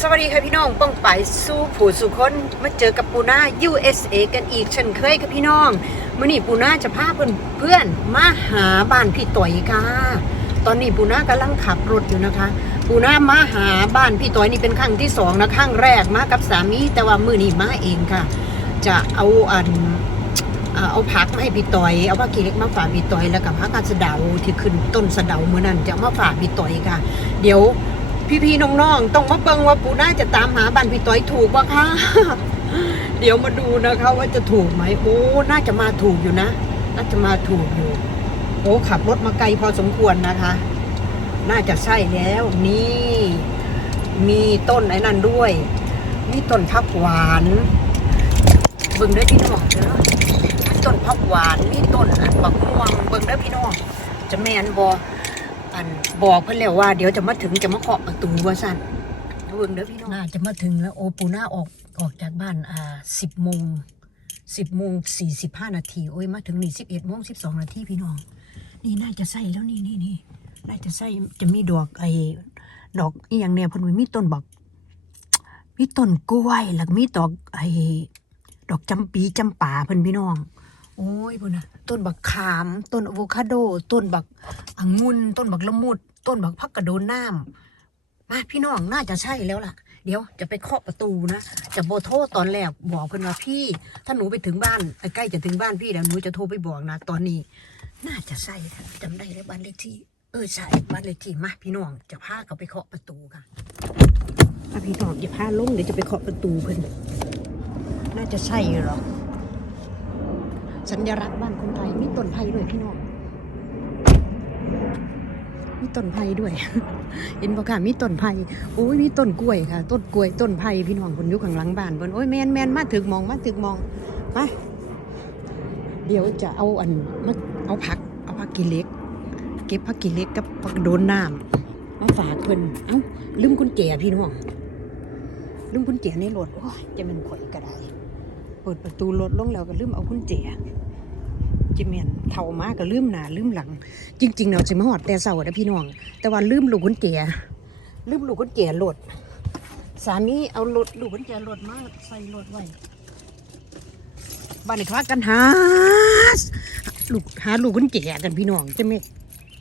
สวัสดีค่ะพี่น้องป้องไปสู้ผู้สุคนมาเจอกับปูน่า USA กันอีกเช่นเคยค่ะพี่น้องมื่อนี้ปูน่าจะพาเพื่อนเพื่อนมาหาบ้านพี่ต่อยค่ะตอนนี้ปูน่ากำลังขับรถอยู่นะคะ ปูน่ามาหาบ้านพี่ต่อยนี่เป็นครั้งที่สองนะครั้งแรกมากับสามีแต่ว่ามื่อนี้มาเองค่ะ จะเอาอันเอาผักมาให้พี่ต่อย เอาผักกีเล็กมาฝากพี่ต่อยแล้วกับผักกาดสะเดาที่ขึ้นต้นสะเดาเมื่อนั้นจะมาฝากพี่ต่อยค่ะ เดี๋ยว พี่ๆน้องๆต้องมาเบิ่งว่าปูน่าจะตามหาบ้านพี่ต่อยถูกปะคะเดี๋ยวมาดูนะคะ ว่าจะถูกไหมโอ้น่าจะมาถูกอยู่นะ น่าจะมาถูกอยู่โอ้ขับรถมาไกลพอสมควรนะคะ น่าจะใช่แล้วนี่ มีต้นไอ้นั่นด้วย มีต้นพักหวานเบิ่งได้พี่น้องเด้อต้นพักหวานมีต้นอันบักม่วงเบิ่งได้พี่น้องจะแมนบอ อันบอกเพิ่อนแล้วว่าเดี๋ยวจะมาถึงจะมาเคาะประตูว่าสั่นเบิ่งเด้อพี่น้องน่าจะมาถึงแล้วโอปูน่าออกออกจากบ้านอ่าสิบโมงสิบโมงสี่สิบห้านาทีโอ้ยมาถึงนี่สิบเอ็ดโมงสิบสองนาทีพี่น้อง นี่น่าจะใส่แล้วนี่นี่นี่น่าจะใส่จะมีดอกไอ้ดอกอีหยังเนี่ยพิ่นว่ามีต้นบักมีต้นกล้วยแล้วก็มีดอกไอ้ดอกจำปีจำป่าเพิ่นพี่น้อง โอ้ยพุ่นนะต้นบักขาม ต้นอะโวคาโด ต้นบักองุ่นต้นบักละมุด ต้นบักพักกระโดนน้ำมาพี่น้องน่าจะใช่แล้วล่ะ เดี๋ยวจะไปเคาะประตูนะ จะโบโทรตอนแรกบอกเพิ่นว่าพี่ ถ้าหนูไปถึงบ้านใกล้จะถึงบ้านพี่เดี๋ยวหนูจะโทรไปบอกนะ ตอนนี้ น่าจะใช่ค่ะจำได้แล้วบ้านเลขที่ เออใช่บ้านเลขที่มาพี่น้องจะพาเขาไปเคาะประตูค่ะมาพี่น้องจะพาลงเดี๋ยวจะไปเคาะประตูเพิ่นน่าจะใช่หรอ สัญลักษณ์บ้านคนไทยมีต้นไผ่ด้วยพี่น้องมีต้นไผ่ด้วย เห็นบ่ค่ะมีต้นไผ่โอ้ยมีต้นกล้วยค่ะ ต้นกล้วยต้นไผ่พี่น้องคนอยู่ข้างหลังบ้านเพิ่นโอ้ยแมนแมนมาถึกมองมาถึกมองไปเดี๋ยวจะเอาอันมาเอาผักเอาผักกีเล็ก เก็บผักกีเล็กกับผักโดนน้ำมาฝากเพิ่นเอ้าลืมกุญแจพี่น้องลืมกุญแจในรถโอ้ยจะเป็นข่อยก็ได้ เปิดประตูรถลงแล้วก็ลืมเอากุญแจจิเมียนเท่ามากก็ลืมหนาลืมหลัง จริงๆเนาะสิมาหอดแต่เสาร์นะพี่น้อง แต่ว่าลืมลูกกุญแจลืมลูกกุญแจรถสามีเอารถลูกกุญแจรถมาใส่รถไว้บ้านนี้คลากันหาลูกหาลูกกุญแจกันพี่น้องจะไม่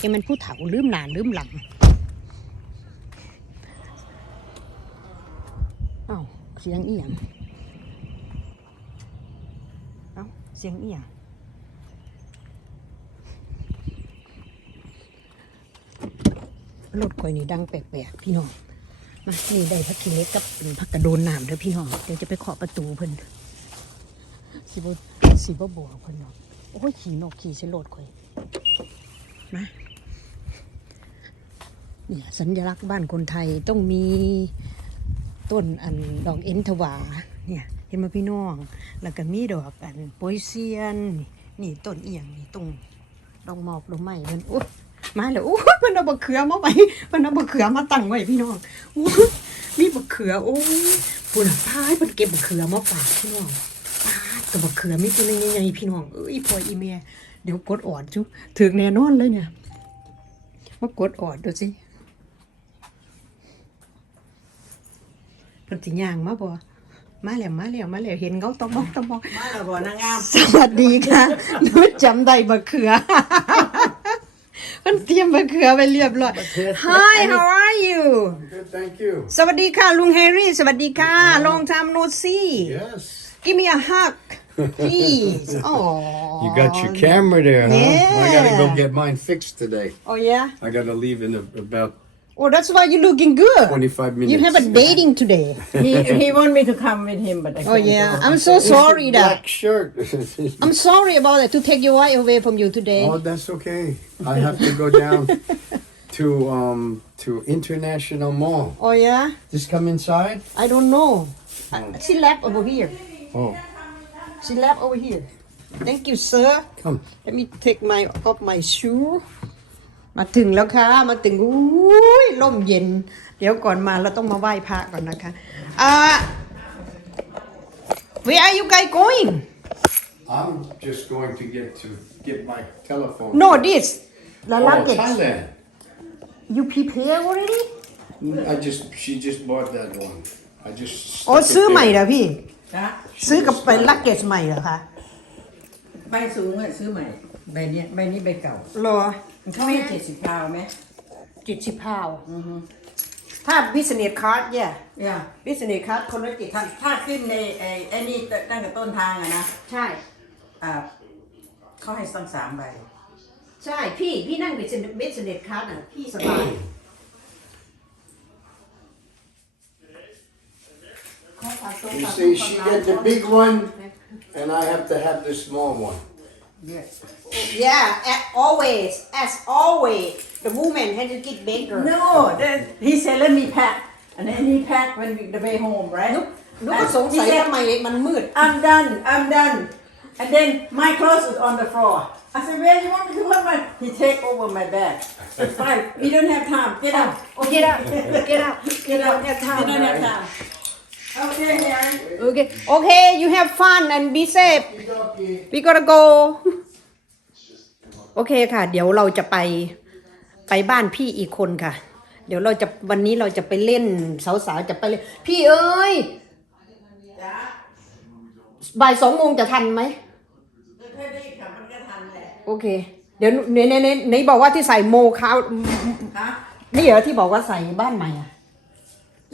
จมันผู้เฒ่าลืมหนาลืมหลังเอ้าเสียงเอียง เอ้าเสียงเอียงรถข่อยนี่ดังแปลกๆพี่น้อง มานี่ได้พักกิเล็กกับพักกระโดนน้ำเด้อพี่น้อง เดี๋ยวจะไปเคาะประตูเพิ่นสิบสิบบัวเพิ่นเนาะโอ้ยขี่นกขี่ใส่รถข่อยมาเนี่ยสัญลักษณ์บ้านคนไทยต้องมีต้นอันดอกเอ็นทวาเนี่ย ห็นไหมาพี่น้อง แล้วก็มีดอกอันโปยเซียน นี่ต้นเอียงนี่ตรงดอกหมอกดอกไม้มันอุ๊ยมาแล้วอุ๊ยมันเอาบะเขือมาไว้มันเอาบะเขือมาตั้งไว้พี่น้องอุ๊ยมีบะเขือโอ้ยปุ่นพายมันเก็บบะเขือมาฝากพี่น้องปาดกับบะเขือมีตัวใหญ่ๆพี่น้องเอ้ยพออีเมียเดี๋ยวกดออดจุถึงแน่นอนเลยเนี่ยมากดออดดูสิเพิ่นสิย่างมาบ่ มาแล้วมาแล้วมาแล้วเห็นเขาตะบอกตะบอกมาแล้วบ่นางงามสวัสดีค่ะหนูจำได้บะเขือ มันเตรียมบะเขือไปเรียบร้อย Hi how are you Good, thank you. สวัสดีค่ะลุงแฮร์รี่ สวัสดีค่ะ long time no see Yes. give me a hug please oh You got your camera there, huh? I gotta Yeah. go get mine fixed today. oh yeah I gotta leave in a, about oh that's why you're looking good 25 minutes. you have a dating today he he want me to come with him but I oh can't yeah go. I'm so sorry that Black shirt. I'm sorry about that to take your wife away from you today oh, that's okay. I have to go down to um to International Mall. oh yeah Just come inside. I don't know Uh, she left over here Oh, She left over here. Thank you, sir. come. Let me take my off my shoe. มาถึงแล้วค่ะ มาถึงอุ้ยลมเย็น เดี๋ยวก่อนมาเราต้องมาไหว้พระก่อนนะคะอ่า Where are you guys going? I'm just going to get to get my telephone. No, this. La Oh, luggage. Thailand. You prepare already? I just she just bought that one. I just. โอ้ stuck it ซื้อใหม่ there. เหรอพี่ นะซื้อกับเป็นลักเกจใหม่เหรอคะ ใบสูงอะซื้อใหม่ ใบเนี้ยใบนี้ใบเก่า รอมันเข้าให้เจ็ดสิบพาวไหมเจ็ดสิบพาวถ้าบิสเนสคาร์ดเนี่ยอย่าบิสเนสคาร์ดคนละเจ็ดถ้าถ้าขึ้นในไอ้ไอ้นี่ตั้งแต่ต้นทางอะนะใช่ อ่าเขาให้ตั้งสามใบใช่พี่พี่นั่งบิสเนสบิสเนสคาร์ดอะ พี่สบาย You see, she get the big one, and I have to have the small one. yeah as always as always the woman has to get bigger No then he said let me pack and then he pack when we the way home right นุกนุกก็สงสัย He said, ทำไมมันมืด I'm done I'm done and then my clothes is on the floor I said where you want me to put my he take over my bag it's fine we don't have time get up oh get up get up get up don't have time. we don't have time Okay Harry okay okay you have fun and be safe we gotta go โอเคค่ะ เดี๋ยวเราจะไปไปบ้านพี่อีกคนค่ะ เดี๋ยวเราจะวันนี้เราจะไปเล่นสาวๆจะไปเล่น พี่เอ้ยจ้าบ่ายสองโมงจะทันไหมถ้าได้ค่ะมันก็ทันแหละโอเค เดี๋ยวในในในในบอกว่าที่ใส่โมคาวฮะนี่เหรอที่บอกว่าใส่บ้านใหม่อะ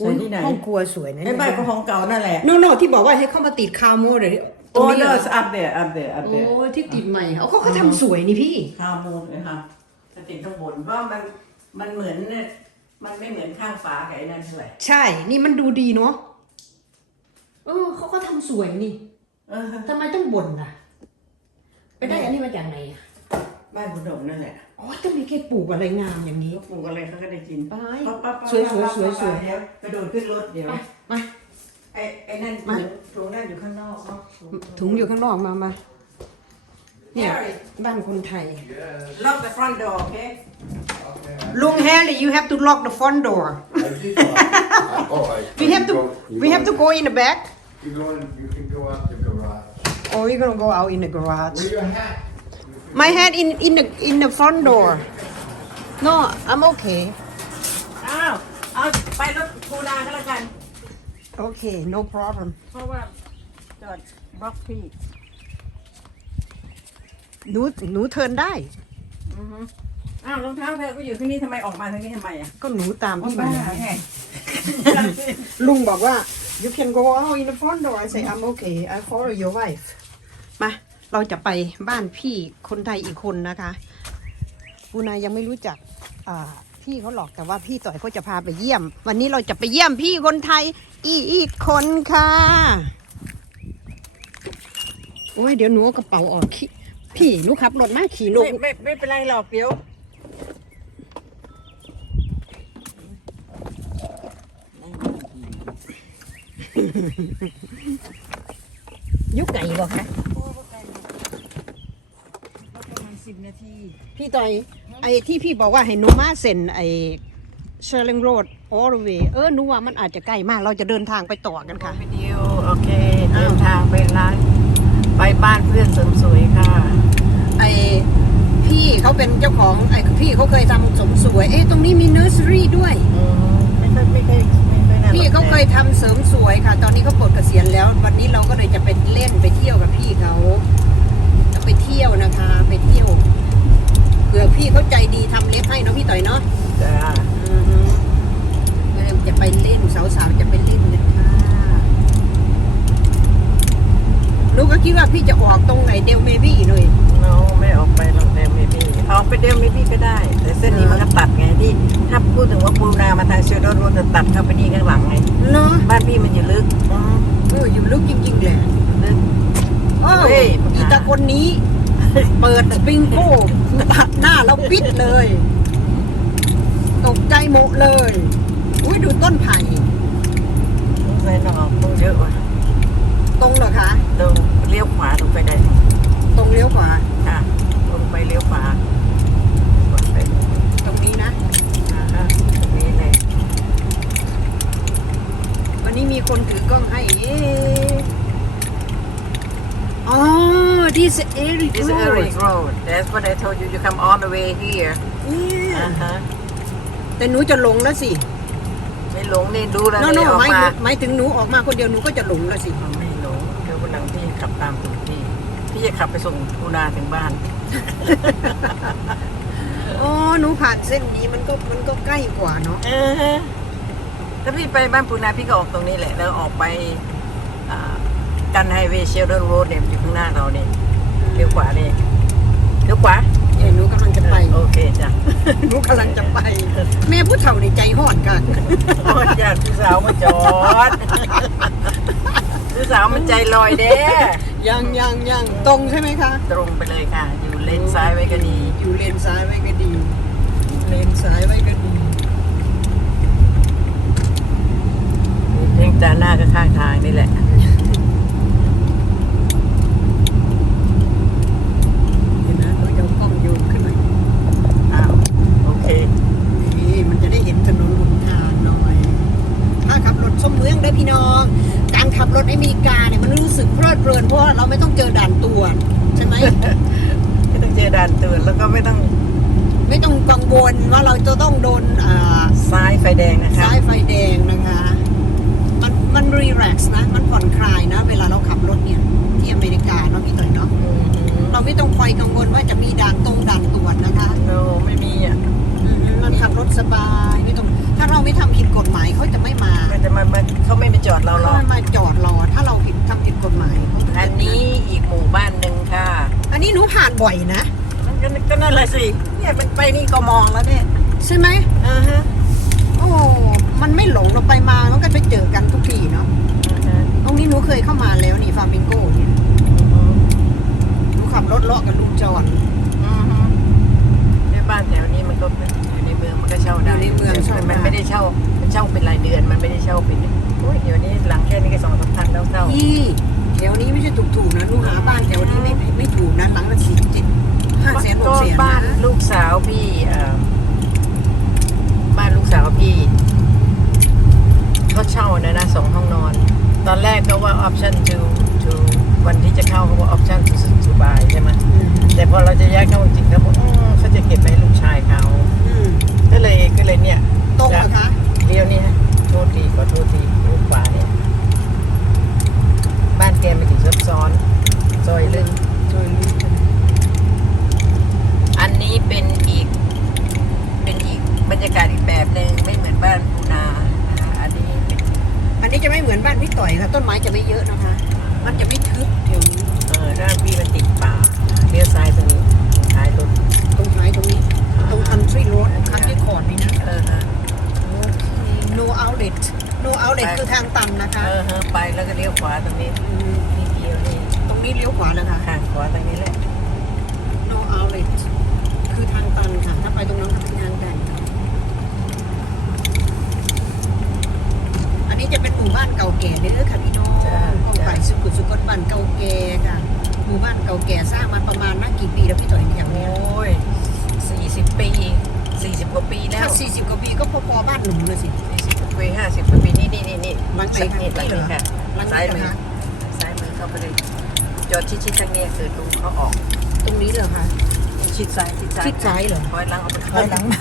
ใส่ที่ไหนห้องครัวสวยนะไอ้ใบก็ของเก่านั่นแหละโน่โน่ที่บอกว่าให้เข้ามาติดคาวโมเลยตรโอ้งนี้เหร no อ it's up there up there up โอ้ there ที่ติดใหม่เขาเขาทำสวยนี่พี่ ข้าวมูเลยค่ะจะติดข้างบนเพราะมันมันเหมือนเนี่ยมันไม่เหมือนข้างฝากับไอ้นั่นเท่าไหร่ใช่ นี่มันดูดีเนาะเออเขาก็ทำสวยนี่เออทำไมต้องบ่นล่ะ ไปได้อันนี้มาจากไหนอะบ้านบุญดมนั่นแหละ อ๋อต้องมีแค่ปลูกอะไรงามอย่างนี้เขาปลูกอะไรเขาก็ได้กินไป ปั๊บปั๊บปั๊บสวยสวยปั๊บสวยสวยเดี๋ยวกระโดดขึ้นรถเดี๋ยวไปมา ไอ้ไอ้นั่นมาถุงถุงนั่นอยู่ข้างนอกเนาะถุงอยู่ข้างนอกมามาเนี่ย Harry บ้านคนไทย lock the front door okay ลุงแฮร์รี่ you have to lock the front door I did. uh, oh, I- we have to you go- you we go- have to go in the back You go in, you can go out the garage. or we gonna go out in the garage Where your hat? My hand in in the in the front door no I'm okay อ้าว เอาไปรถปูนาก็แล้วกัน okay no problem เพราะว่าจอดบล็อกพี่หนูหนูเทิร์นได้ อือฮึอ้าวรองเท้าเธอก็อยู่ที่นี่ทำไมออกมาทางนี้ทำไมอะก็หนูตามพี่บ้ามาไงลุงบอกว่า you can go out in the front door I say I'm okay I follow your wife มา เราจะไปบ้านพี่คนไทยอีกคนนะคะปูนายังไม่รู้จักอ่าพี่เขาหรอกแต่ว่าพี่ต่อยเขาจะพาไปเยี่ยม วันนี้เราจะไปเยี่ยมพี่คนไทยอีอีกคนค่ะ โอ้ยเดี๋ยวหนูเอากระเป๋าออกขี้พี่หนูขับรถมาขี่ลูกไม่ไม่ไม่เป็นไรหรอกเดี๋ยวยุกไก่บอกคะประมาณสิบ นาที พี่ต่อยไอ้ที่พี่บอกว่าให้หนูมาเซ็นไอ้เชอร์ลิงโรดออร์เวเออหนูว่ามันอาจจะใกล้มาก เราจะเดินทางไปต่อกันค่ะ วิดีโอโอเคเดินทางไปร้านไปบ้านเพื่อนเสริมสวยค่ะ ไอ้พี่เขาเป็นเจ้าของไอ้พี่เขาเคยทำสมสวย เอ๊ะตรงนี้มีเนอร์เซอรี่ด้วยอืมไม่ค่อยไม่ค่อยไม่ค่อยน่าพี่เขาเคยทำเสริมสวยค่ะ ตอนนี้เขาปลดเกษียณแล้ว วันนี้เราก็เลยจะไปเล่นไปเที่ยวกับพี่เขาจะไปเที่ยวนะคะ ไปเที่ยวเผื่อ พี่เขาใจดีทำเล็บให้เนาะพี่ต่อยเนาะจ้าอือฮึก็เลยจะไปเล่นสาวๆจะไปเล่นกันค่ะลูกก็คิดว่าพี่จะออกตรงไหนเดลเมบี้เลยโนไม่ออกไปหรอกเดมเมบี้ออกไปเดมเมบี้ก็ได้ แต่เส้นนี้มันก็ตัดไงที่ถ้าพูดถึงว่าปูนามาทางเชลดอนโรดจะตัดเข้าไปนี่ข้างหลังไง เนาะบ้านพี่มันอยู่ลึกอืมเอออยู่ลึกจริงๆแหละลึก โอ้เฮ้ยอีตาคนนี้ เปิดสปริงโก้ ตัดหน้าเราปิดเลย ตกใจหมดเลย อุ้ยดูต้นไผ่สงสัยต้องออกตรงเยอะว่ะตรงเหรอคะตรงเลี้ยวขวาลงไปได้ ตรงเลี้ยวขวาค่ะลงไปเลี้ยวขวาลงไปตรงนี้นะอ่าฮะตรงนี้เลยวันนี้มีคนถือกล้องให้เย้อ๋อ this Eric This is Road Eric Road That's what I told you you come all the way here เนี่ยอ่าฮะแต่หนูจะลงแล้วสิหลงนี่รู้แล้วโน่นี่โน่ออกหมายมาหมายถึงหนูออกมาคนเดียวหนูก็จะหลงแล้วสิ ไม่หลงเดี๋ยววันหลังพี่ขับตามคุณพี่ พี่จะขับไปส่งปูนาถึงบ้าน อ๋อ หนูผ่านเส้นนี้มันก็มันก็ใกล้กว่าเนาะ เออถ้าพี่ไปบ้านปูนาพี่ก็ออกตรงนี้แหละ แล้วออกไปอ่า กันไฮเวย์เชลเดอร์โรดเนี่ยอยู่ข้างหน้าเราเนี่ยเลี้ยวขวาเนี่ยเลี้ยวขวาเดี๋ยวหนูกำลังจะไปโอเคจ้ะหนูกำลังจะไป แม่ผู้เฒ่าในใจห่อนกันโอ้ยญาติผู้สาวมาจอดผู้สาวมันใจลอยเด้ยังยังยังตรงใช่ไหมคะ ตรงไปเลยค่ะ อยู่เลนซ้ายไว้ก็ดี อยู่เลนซ้ายไว้ก็ดี เลนซ้ายไว้ก็ดีเพียงแต่หน้าก็ข้างทางนี่แหละ เห็นไหมเราจะเอากล้องโยนขึ้นหน่อย อ้าวโอเค นี่มันจะได้เห็นถนนหนทางหน่อย ถ้าขับรถส้มเมืองได้อพี่น้อง การขับรถอเมริกาเนี่ยมันรู้สึกเพลิดเพลินเพราะว่าเราไม่ต้องเจอด่านตรวจใช่ไหม ไม่ต้องเจอ ด่านเตือนแล้วก็ไม่ต้องไม่ต้องกังวลว่าเราจะต้องโดนอ่าซ้ายไฟแดงนะคะซ้ายไฟแดงนะคะมันมันรีแลกซ์นะ มันผ่อนคลายนะ เวลาเราขับรถเนี่ย ที่อเมริกาเนาะพี่ต่อยเนาะอืมเราไม่ต้องคอยกังวลว่าจะมีด่านตรงด่านตรวจนะคะโนไม่มีอะมันขับรถสบายไม่ต้องถ้าเราไม่ทำผิดกฎหมายเขาจะไม่มาก็จะมามาเขาไม่ไปจอดเราหรเขาอกไม่มาจอดรอถ้าเราผิดทำผิดกฎหมายเขาจะอันนี้อีกหมู่บ้านหนึ่งค่ะ อันนี้หนูผ่านบ่อยนะมัน ก็ก็นั่นแหละสิเนี่ยมันไปนี่ก็มองแล้วเนี่ยใช่ไหมอ่าฮะโอ้มันไม่หลงเราไปมามันก็ไปเจอกันทุกทีเนาะอ่าฮะตรงนี้หนูเคยเข้ามาแล้วนี่ฟาร์มิงโก้เนี่ยหนูขับรถเลาะกับลุงจอนอือฮึในบ้านแถวนี้มันก็อยู่ในเมืองมันก็เช่าได้อยู่ในเมืองเช่าได้มันไม่ได้เช่ามันเช่าเป็นรายเดือนมันไม่ได้เช่าเป็นโอ้ยเดี๋ยวนี้หลังแค่นี้ก็สองสามพันแล้วเช่า พี่แถวนี้ไม่ใช่ถูกๆนะลูกหาบ้านแถวนี้ไม่ไม่ถูกนะหลังละสี่เจ็ด ห้าแสนหกแสนบ้านลูกสาวพี่เอ่อบ้านลูกสาวพี่เขาเช่านะนะสองห้องนอน ตอนแรกก็ว่า option to to วันที่จะเข้าเขาว่า option to to buy ใช่ไหม อืม แต่พอเราจะย้ายเข้าจริงๆเขาบอกอืมเขาจะเก็บไปให้ลูกชายเขา อืม ก็เลยก็เลยเนี่ย ตรงเหรอคะ เลี้ยวนี่ฮะโทษทีขอโทษทีลูกขวาเนี่ย บ้านแกไม่ถึงซับซ้อนซอยลึก จอยลูกกัน อันนี้เป็นอีก เป็นอีกบรรยากาศอีกแบบหนึ่งไม่เหมือนบ้านปูนานะคะอันนี้เป็น อันนี้จะไม่เหมือนบ้านพี่ต่อยค่ะ ต้นไม้จะไม่เยอะนะคะ มันจะไม่ทึบแถวนี้ เออด้านพี่มันติดป่าเลี้ยวซ้ายตรงนี้ท้ายรถ ตรงท้ายตรงนี้ ตรงคันทรีโรดคันที่คอร์ดนี่นะ เออฮะ โอเค no outlet no outlet คือทางตันนะคะ เออฮะไปแล้วก็เลี้ยวขวาตรงนี้ อืม นี่เดียวนี่ ตรงนี้เลี้ยวขวานะคะ ข้างข วาตรงนี้แหละ no outlet คือทางตันค่ะ ถ้าไปตรงนั้นก็เป็นทางตันอันนี้จะเป็นหมู่บ้านเก่าแก่เด้อค่ะพี่น้องกองฝ่ายสุขุมสุขดบ้านเก่าแก่ค่ะ หมู่บ้านเก่าแก่สร้างมาประมาณนักกี่ปีแล้วพี่ต่อยเนี่ยโอ้ยสี่สิบปีสี่สิบกว่าปีแล้ถ้าวสี่สิบกว่าปีก็พอๆบ้านหนูเลยสิ สี่สิบกว่าปีห้าสิบกว่าปีนี่นี่นี่นี่หลังจากนี่หลังนี่เหรนี้อค่ะหลังนี้ซ้ายเหรอมือคะ ซ้ายมือเข้าไปเลย จอดชิดๆทางเนี้ยคือลุงเขาออกตรงนี้เหรอคะ ชิดซ้ายชิดซ้ายชิดซ้ายเหรอคอยหลังเอาไปถอยหลังไหม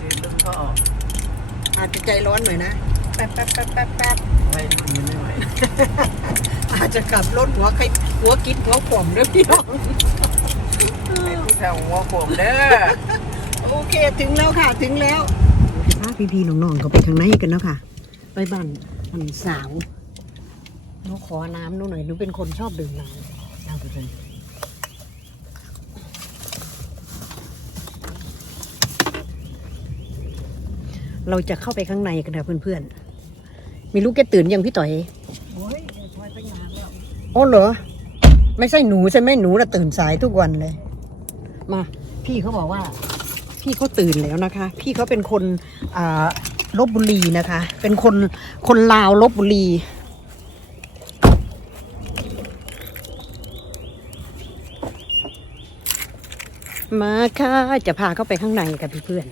คือลุงเขาออกอาจจะใจร้อนหน่อยนะ แป๊บแป๊บแป๊บแป๊บแป๊บไว้รุ่นนี้ไม่ไหวอาจจะขับรถหัวใครหัวกินหัวขวมด้วยพี่น้องไอ้ผู้ชายหัวโขมเด้อโอเคถึงแล้วค่ะถึงแล้วพี่พี่ๆน้องๆเขาไปข้างในกันแล้วค่ะ ไปบ้านมันสาว หนูขอน้ำหนูหน่อยหนูเป็นคนชอบดื่มน้ำเอาไปเลยเราจะเข้าไปข้างในกันค่ะเพื่อนๆ มีลูกแกตื่นยังพี่ต่อยโอ้ยคอยตั้งนานแล้วอ๋อเหรอ ไม่ใช่หนูใช่ไหมหนูน่ะตื่นสายทุกวันเลย มา พี่เขาบอกว่า พี่เขาตื่นแล้วนะคะ พี่เขาเป็นคนอ่าลบบุรีนะคะ เป็นคนคนลาวลบบุรี มาค่ะ จะพาเข้าไปข้างในกับพี่เพื่อน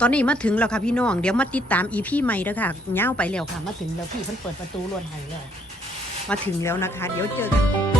ตอนนี้มาถึงแล้วค่ะพี่น้อง เดี๋ยวมาติดตามอีพี่ใหม่แล้วค่ะเง้าวไปแล้วค่ะ มาถึงแล้วพี่เพิ่นเปิดประตูรวนไห้เลย มาถึงแล้วนะคะ เดี๋ยวเจอกัน